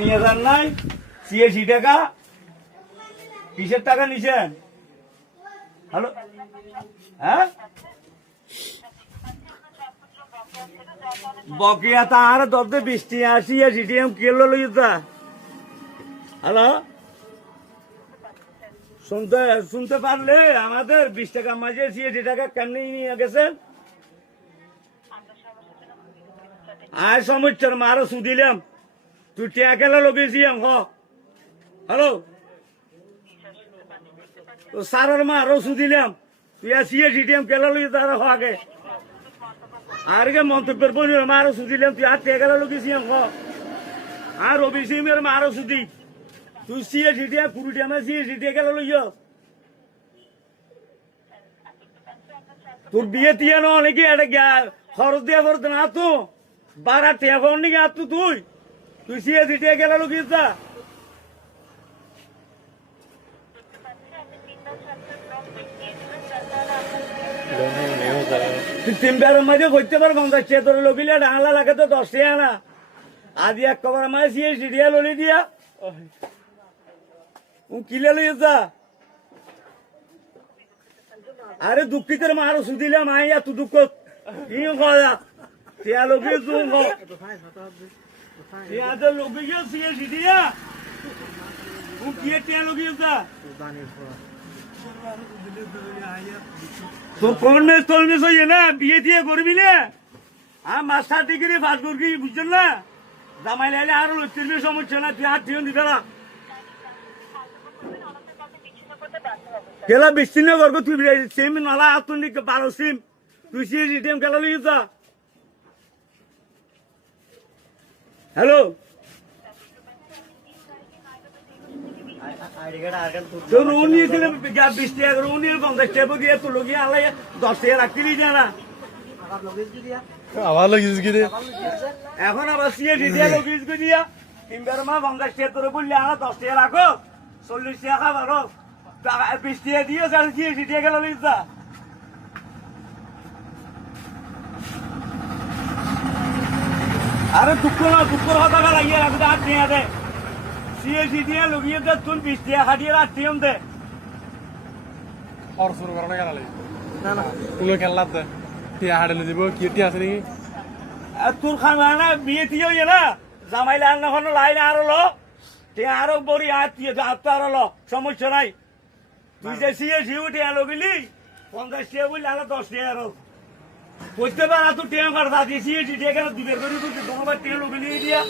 নিয়ে যান নাই ৮৬ টাকা কিসের টাকা নিছেন? হ্যালো হ্যাঁ বকিয়া তার দরদে বৃষ্টি আসি সিটিএম কেলো লইতা। হ্যালো শুনতে পারলে আমাদের ২০ টাকা মাঝে ৮৬ টাকা কেমনি নিয়ে গেছেন? আর সমস্যার মারো সুদিলাম তুই টিয়া কেলা লগেছি হ্যালো তো সারার মারো সুদিলাম তুই আসিয়ে সিটিএম কেলা লই তারা আগে আর কে মন্তব্যের বই মারো সুদিলাম তুই আর টিয়া কেলা লগেছি আর রবি সিমের মারো সুদি তুই সিএ সিটিএম পুরুটিয়া মা সিএ সিটিএ কেলা লইয় তোর বিয়ে টিয়া ন অনেকে এটা খরচ দিয়া খরচ না তো 12 টিয়া ফোন নাকি আর তুই তুই সিএ সিটিএ কেলা লগিয়েছা তিনবারের মাঝে করতে পারো 50 টাকা তোর লগিলে ডাঙলা লাগে তো 10 টাকা না আদি এক কবার মাঝে সিএ সিটিএ ললি দিয়া কিলে লইয়েছা আরে দুঃখিতের মারো সুদিলাম আইয়া তু দুঃখ কি কয়া টিয়া লগিয়ে তুই টিয়া লগিয়ে সিএ সিটিএ টিয়া লগিয়েছা তোর কোন মেয়ে তোর মেয়ে হইয়ে না বিয়ে দিয়ে করবি না মাস্টার ডিগ্রি পাস করবি বুঝছেন না জামাই লাইলে আরো লক্ষ্মীর সমস্যা না তুই আর টিউন দিবে না কেলা বিচ্ছিন্ন করবো তুই সিম নলা তুই 12 সিম তুই সিএ সিটিএম কেলা লিখেছা হ্যালো তোর রুন নিয়েছিল 20 টাকা রুন নিয়ে 50 টাকা দিয়ে তোর লগিয়ে আলাই 10 টাকা রাখলি না আবার লগিস গিয়ে এখন আবার সিএ সিটিএ লগিস দিয়া তিনবার মা 50 টাকা তোর বললে আনা 10 টাকা রাখো 40 টাকা খাবারো 20 টাকা দিয়ে সিএ সিটিএ গেল লিখা আরে দুঃখর কথা লাগিয়ে রাখতে আর নিয়ে দে সিএ সিটিএ লগিয়ে দে তুই 20 টাকা খাটিয়ে রাখতিম দে और शुरू करने का ना ना उन्हें क्या लगता है টিয়া হাড়ে দিব কি টিয়া আছে নাকি তোর খানা না বিয়ে দিয়ে হইয়ে না জামাই লাল না লাইন আরো লো তে আরো বড়ি আত্মীয় আরো লো সমস্যা নাই তুই যে সিএ সিউ টিয়া লগিলি 50 টাকা বললে আরো 10 টাকা আরো বুঝতে পারা তুই টিয়া কাটা দিয়ে সিএ টিয়া কেন দিবে করি তুই তোমার টিয়া লগিলি দিয়া